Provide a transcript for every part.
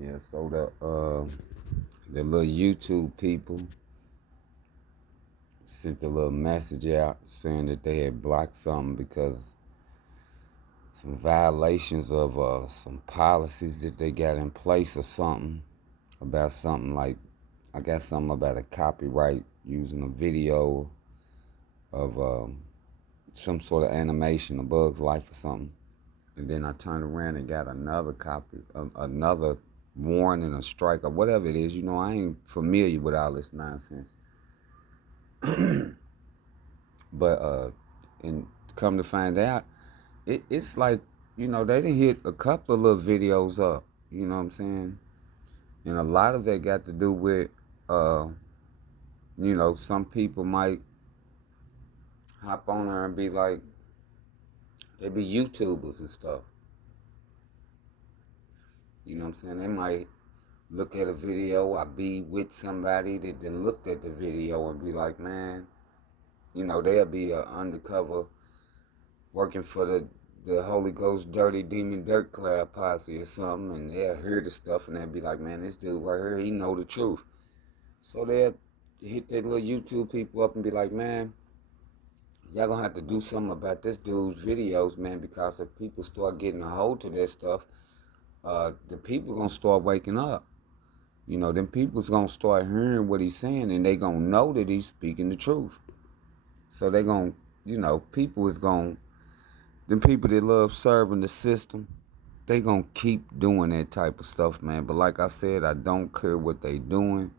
Yeah, so the little YouTube people sent a little message out saying that they had blocked something because some violations of some policies that they got in place or something about something like I got something about a copyright using a video of some sort of animation, a Bug's Life or something. And then I turned around and got another copy, another warning, a strike, or whatever it is. You know, I ain't familiar with all this nonsense. But and come to find out, it's like, they didn't hit a couple of little videos up. You know what I'm saying? And a lot of that got to do with, uh, some people might hop on there and be like, they be YouTubers and stuff. You know what I'm saying? They might look at a video, I be with somebody that then looked at the video and be like, man, they'll be undercover working for the Holy Ghost Dirty Demon Dirt Cloud Posse or something, and they'll hear the stuff and they'll be like, man, this dude right here, he know the truth. So they'll hit their little YouTube people up and be like, man, y'all gonna have to do something about this dude's videos, man, because if people start getting a hold to this stuff, the people gonna start waking up. Them people's gonna start hearing what he's saying and they gonna know that he's speaking the truth. So they gonna, people is gonna, them people that love serving the system, they gonna keep doing that type of stuff, man. But like I said, I don't care what they doing.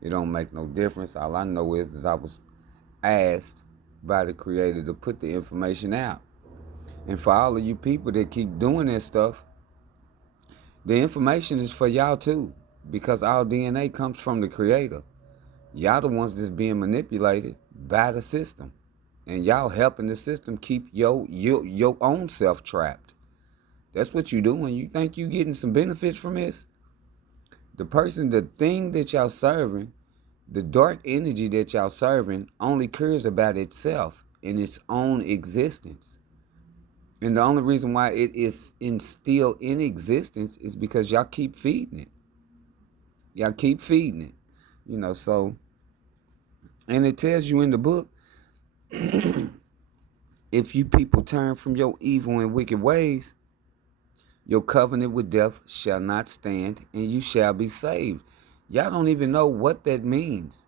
It don't make no difference. All I know is I was asked by the creator to put the information out. And for all of you people that keep doing that stuff, the information is for y'all too. Because our DNA comes from the creator. Y'all the ones that's being manipulated by the system. And y'all helping the system keep your own self trapped. That's what you doing. You think you getting some benefits from this? The thing that y'all serving, the dark energy that y'all serving only cares about itself and its own existence. And the only reason why it is still in existence is because y'all keep feeding it. Y'all keep feeding it. So, and it tells you in the book, if you people turn from your evil and wicked ways, your covenant with death shall not stand, and you shall be saved. Y'all don't even know what that means.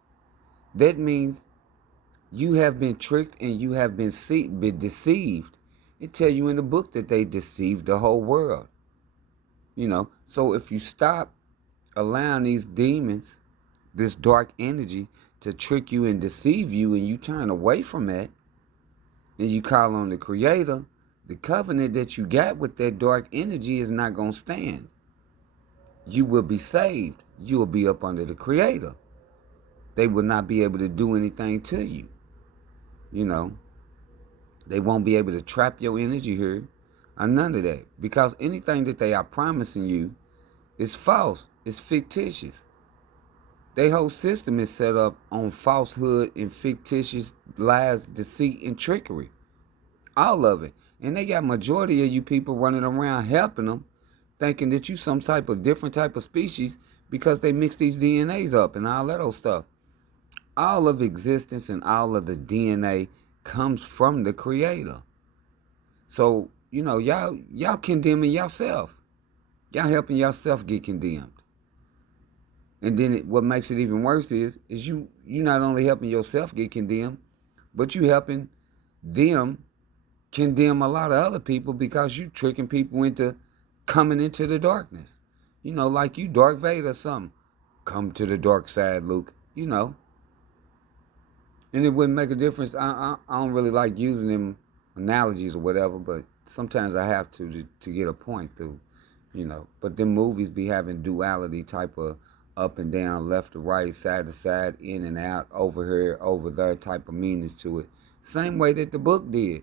That means you have been tricked and you have been deceived. It tells you in the book that they deceived the whole world. So if you stop allowing these demons, this dark energy, to trick you and deceive you, and you turn away from that, and you call on the creator, the covenant that you got with that dark energy is not going to stand. You will be saved. You will be up under the creator. They will not be able to do anything to you. They won't be able to trap your energy here or none of that. Because anything that they are promising you is false. It's fictitious. Their whole system is set up on falsehood and fictitious lies, deceit, and trickery. All of it. And they got majority of you people running around helping them, thinking that you some type of different type of species because they mix these DNAs up and all that old stuff. All of existence and all of the DNA comes from the creator. So, y'all condemning yourself. Y'all helping yourself get condemned. And then what makes it even worse is you not only helping yourself get condemned, but you helping them condemn a lot of other people because you tricking people into coming into the darkness. Like you Darth Vader or something. Come to the dark side, Luke. And it wouldn't make a difference. I don't really like using them analogies or whatever, but sometimes I have to get a point through. But them movies be having duality type of up and down, left to right, side to side, in and out, over here, over there type of meanings to it. Same way that the book did.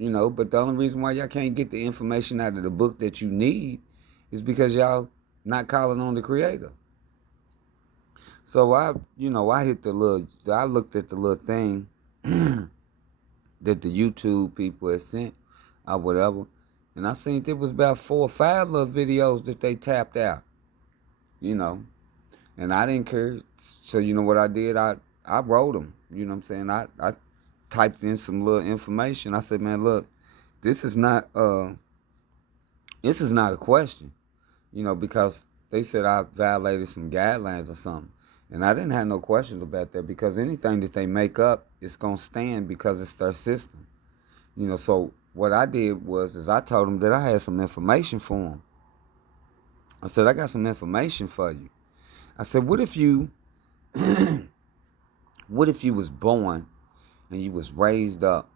But the only reason why y'all can't get the information out of the book that you need is because y'all not calling on the creator. So I looked at the little thing that the YouTube people had sent or whatever, And I seen it was about 4 or 5 little videos that they tapped out, you know. And I didn't care. So you know what I did? I wrote them. You know what I'm saying? I typed in some little information. I said, man, look, this is not this is not a question, you know, because they said I violated some guidelines or something. And I didn't have no questions about that because anything that they make up is gonna stand because it's their system. You know, so what I did was is I told them that I had some information for them. I said, I got some information for you. I said, what if you was born and you was raised up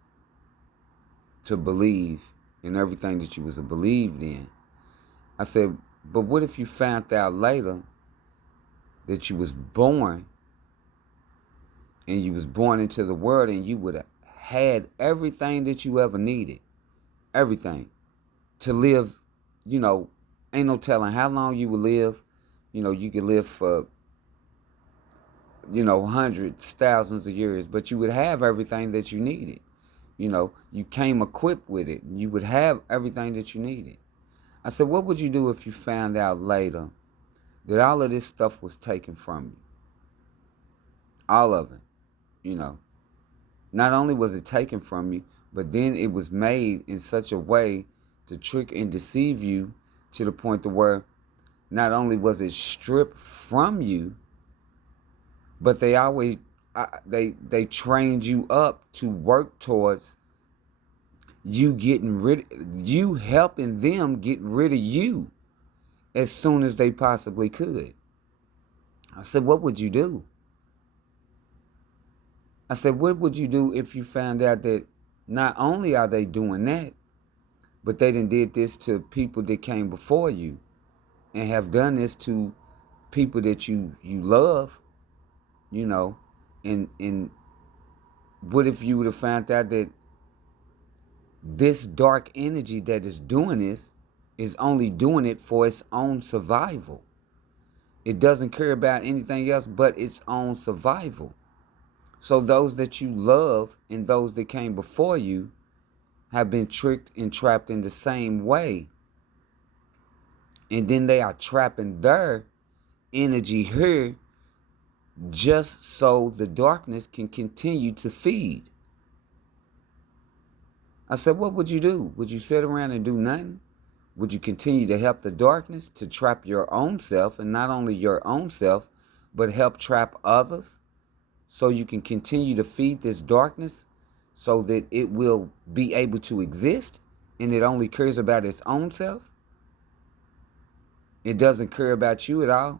to believe in everything that you was believed in? I said, but what if you found out later that you was born and you was born into the world and you would have had everything that you ever needed, everything to live, you know, ain't no telling how long you would live. You know, you could live for, you know, hundreds, thousands of years, but you would have everything that you needed. You know, you came equipped with it. You would have everything that you needed. I said, what would you do if you found out later that all of this stuff was taken from you? All of it, you know. Not only was it taken from you, but then it was made in such a way to trick and deceive you to the point to where not only was it stripped from you, but they always they trained you up to work towards you helping them get rid of you as soon as they possibly could. I said, what would you do? I said, what would you do if you found out that not only are they doing that, but they done did this to people that came before you and have done this to people that you love, you know, and what if you would have found out that this dark energy that is doing this is only doing it for its own survival? It doesn't care about anything else but its own survival. So those that you love and those that came before you have been tricked and trapped in the same way. And then they are trapping their energy here just so the darkness can continue to feed. I said, what would you do? Would you sit around and do nothing? Would you continue to help the darkness to trap your own self, and not only your own self, but help trap others so you can continue to feed this darkness so that it will be able to exist and it only cares about its own self? It doesn't care about you at all.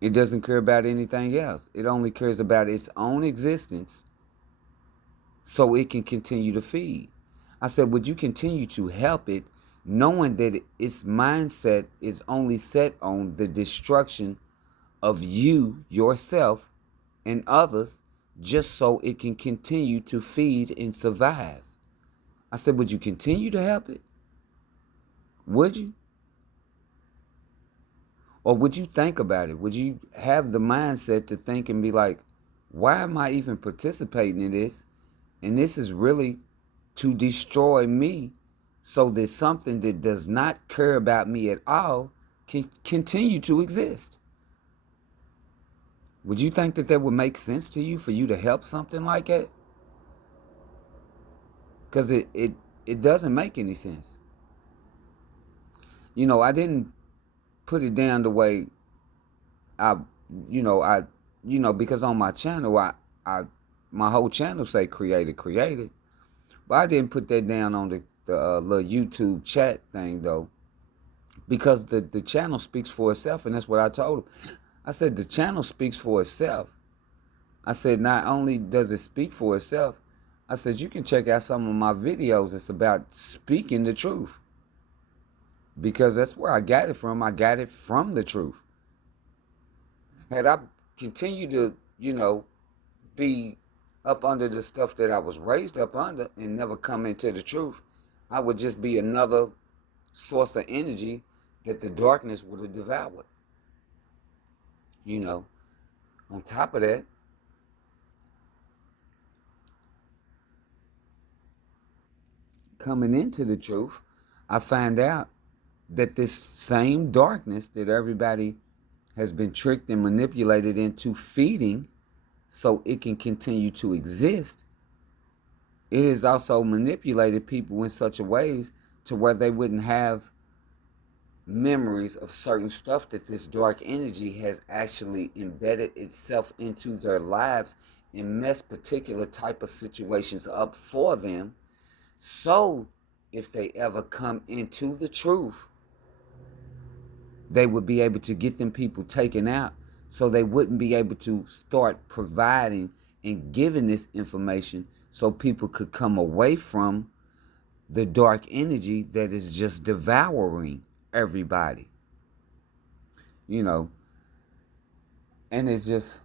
It doesn't care about anything else. It only cares about its own existence so it can continue to feed. I said, would you continue to help it knowing that its mindset is only set on the destruction of you, yourself, and others just so it can continue to feed and survive? I said, would you continue to help it? Would you? Or would you think about it? Would you have the mindset to think and be like, why am I even participating in this? And this is really to destroy me so that something that does not care about me at all can continue to exist. Would you think that would make sense to you for you to help something like that? Because it doesn't make any sense. You know, I didn't put it down the way I, you know, because on my channel, I my whole channel say created. But I didn't put that down on the little YouTube chat thing though, because the channel speaks for itself, and that's what I told him. I said the channel speaks for itself. I said not only does it speak for itself, I said you can check out some of my videos. It's about speaking the truth, because that's where I got it from. I got it from the truth. Had I continued to, you know, be up under the stuff that I was raised up under and never come into the truth, I would just be another source of energy that the darkness would have devoured. You know, on top of that, coming into the truth, I find out that this same darkness that everybody has been tricked and manipulated into feeding so it can continue to exist, it has also manipulated people in such a ways to where they wouldn't have memories of certain stuff that this dark energy has actually embedded itself into their lives and messed particular type of situations up for them. So if they ever come into the truth, they would be able to get them people taken out, so they wouldn't be able to start providing and giving this information so people could come away from the dark energy that is just devouring everybody. You know, and it's just,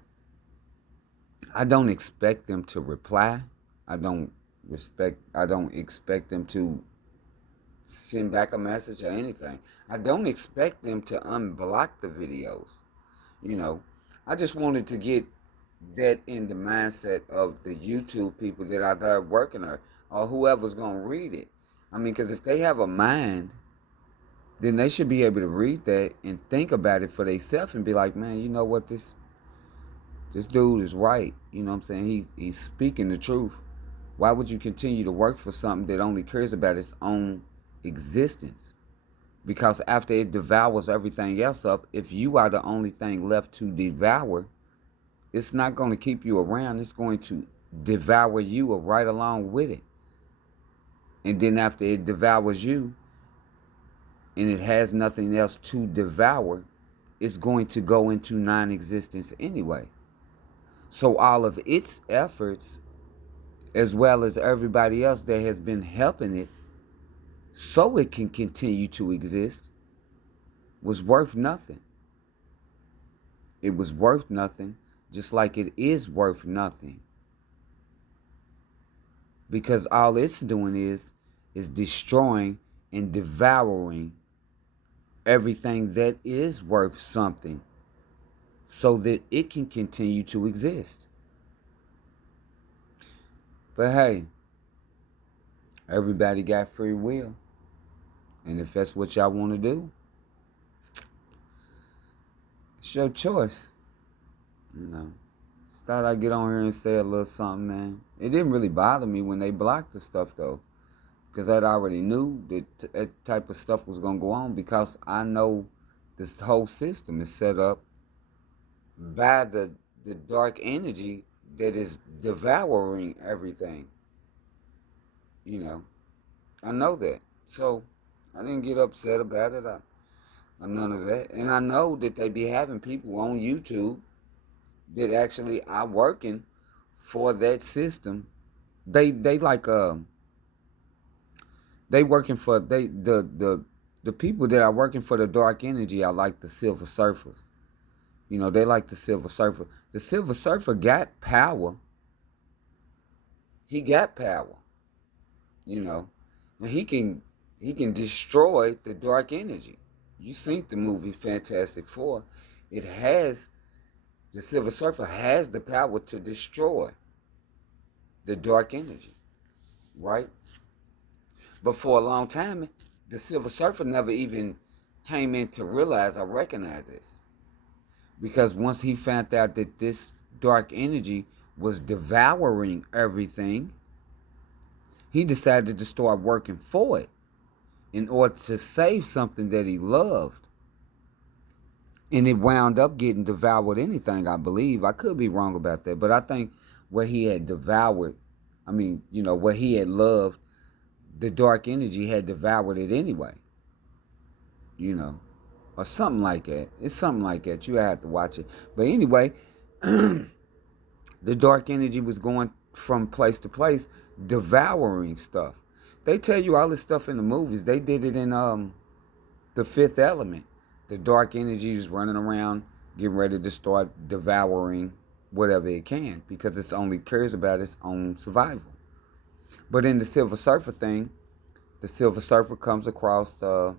I don't expect them to reply. I don't expect them to send back a message or anything. I don't expect them to unblock the videos. You know, I just wanted to get that in the mindset of the YouTube people that are there working, or whoever's going to read it. I mean, because if they have a mind, then they should be able to read that and think about it for themselves and be like, man, you know what, this dude is right. You know what I'm saying? He's speaking the truth. Why would you continue to work for something that only cares about its own existence? Because after it devours everything else up, if you are the only thing left to devour, it's not going to keep you around. It's going to devour you right along with it. And then after it devours you and it has nothing else to devour, it's going to go into non-existence anyway. So all of its efforts, as well as everybody else that has been helping it so it can continue to exist, was worth nothing. It was worth nothing, just like it is worth nothing. Because all it's doing is destroying and devouring everything that is worth something so that it can continue to exist. But hey, everybody got free will. And if that's what y'all want to do, it's your choice. You know, just thought I'd get on here and say a little something, man. It didn't really bother me when they blocked the stuff, though, because I'd already knew that that type of stuff was going to go on, because I know this whole system is set up by the dark energy that is devouring everything. You know, I know that. So I didn't get upset about it. None of that. And I know that they be having people on YouTube that actually are working for that system. They like they working for the people that are working for the dark energy are like the Silver Surfers. You know, they like the Silver Surfer. The Silver Surfer got power. He got power. You know, and he can destroy the dark energy. You seen the movie Fantastic Four. It has, the Silver Surfer has the power to destroy the dark energy, right? But for a long time, the Silver Surfer never even came in to realize or recognize this. Because once he found out that this dark energy was devouring everything, he decided to start working for it in order to save something that he loved. And it wound up getting devoured anything, I believe. I could be wrong about that, but I think what he had devoured, what he had loved, the dark energy had devoured it anyway. You know, or something like that. It's something like that. You have to watch it. But anyway, the dark energy was going from place to place, devouring stuff. They tell you all this stuff in the movies. They did it in The Fifth Element. The dark energy is running around, getting ready to start devouring whatever it can, because it only cares about its own survival. But in the Silver Surfer thing, the Silver Surfer comes across a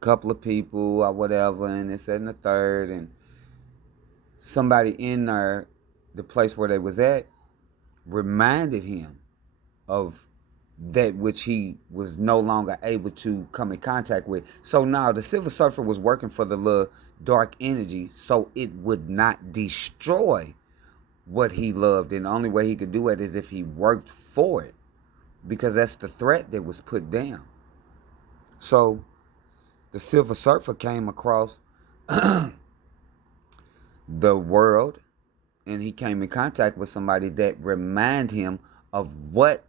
couple of people or whatever, and it's in the third, and somebody in the place where they was at, reminded him of that which he was no longer able to come in contact with. So now the Silver Surfer was working for the little dark energy so it would not destroy what he loved. And the only way he could do it is if he worked for it, because that's the threat that was put down. So the Silver Surfer came across the world, and he came in contact with somebody that reminded him of what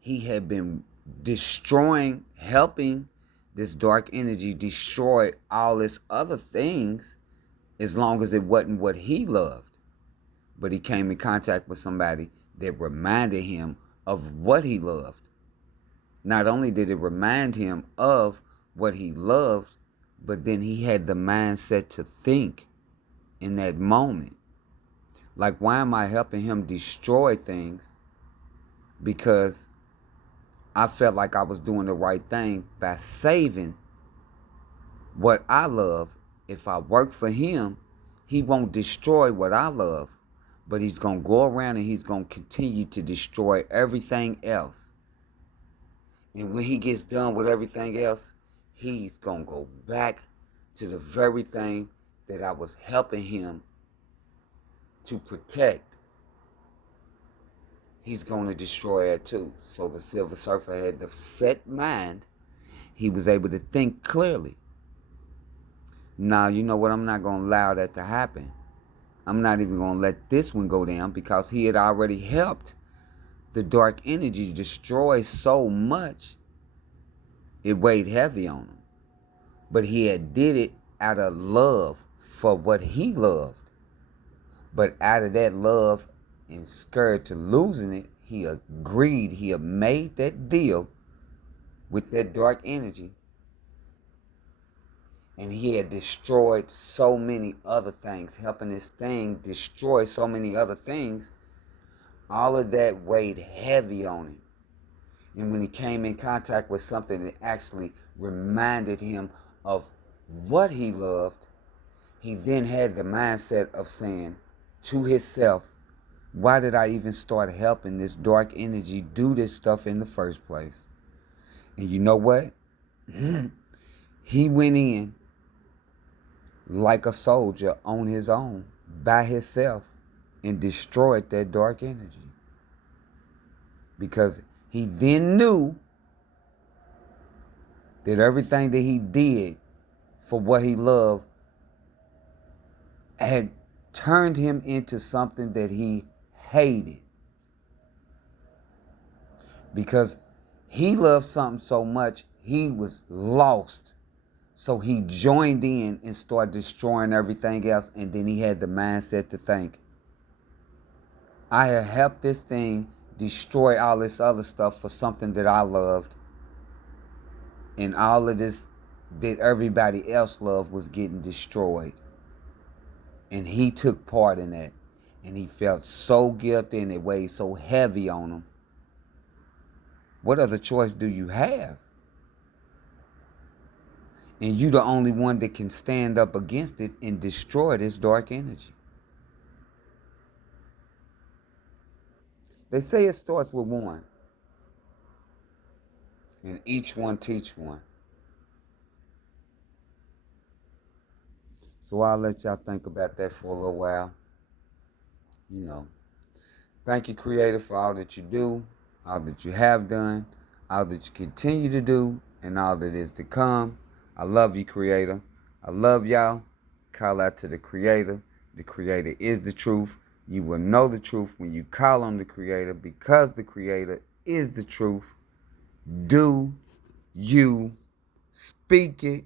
he had been destroying, helping this dark energy destroy all this other things, as long as it wasn't what he loved. But he came in contact with somebody that reminded him of what he loved. Not only did it remind him of what he loved, but then he had the mindset to think in that moment. Like, why am I helping him destroy things? Because I felt like I was doing the right thing by saving what I love. If I work for him, he won't destroy what I love, but he's going to go around and he's going to continue to destroy everything else. And when he gets done with everything else, he's going to go back to the very thing that I was helping him to protect. He's going to destroy it too. So the Silver Surfer had the set mind. He was able to think clearly. Now, you know what? I'm not going to allow that to happen. I'm not even going to let this one go down, because he had already helped the dark energy destroy so much, it weighed heavy on him. But he had did it out of love for what he loved. But out of that love and scared to losing it, he agreed, he had made that deal with that dark energy. And he had destroyed so many other things, helping this thing destroy so many other things. All of that weighed heavy on him. And when he came in contact with something that actually reminded him of what he loved, he then had the mindset of saying to himself, why did I even start helping this dark energy do this stuff in the first place? And you know what? He went in like a soldier on his own, by himself, and destroyed that dark energy. Because he then knew that everything that he did for what he loved had turned him into something that he hated. Because he loved something so much, he was lost. So he joined in and started destroying everything else. And then he had the mindset to think, I have helped this thing destroy all this other stuff for something that I loved. And all of this that everybody else loved was getting destroyed. And he took part in that. And he felt so guilty, and it weighed so heavy on him. What other choice do you have? And you the only one that can stand up against it and destroy this dark energy. They say it starts with one. And each one teach one. So I'll let y'all think about that for a little while. You know. Thank you, Creator, for all that you do, all that you have done, all that you continue to do, and all that is to come. I love you, Creator. I love y'all. Call out to the Creator. The Creator is the truth. You will know the truth when you call on the Creator, because the Creator is the truth. Do you speak it?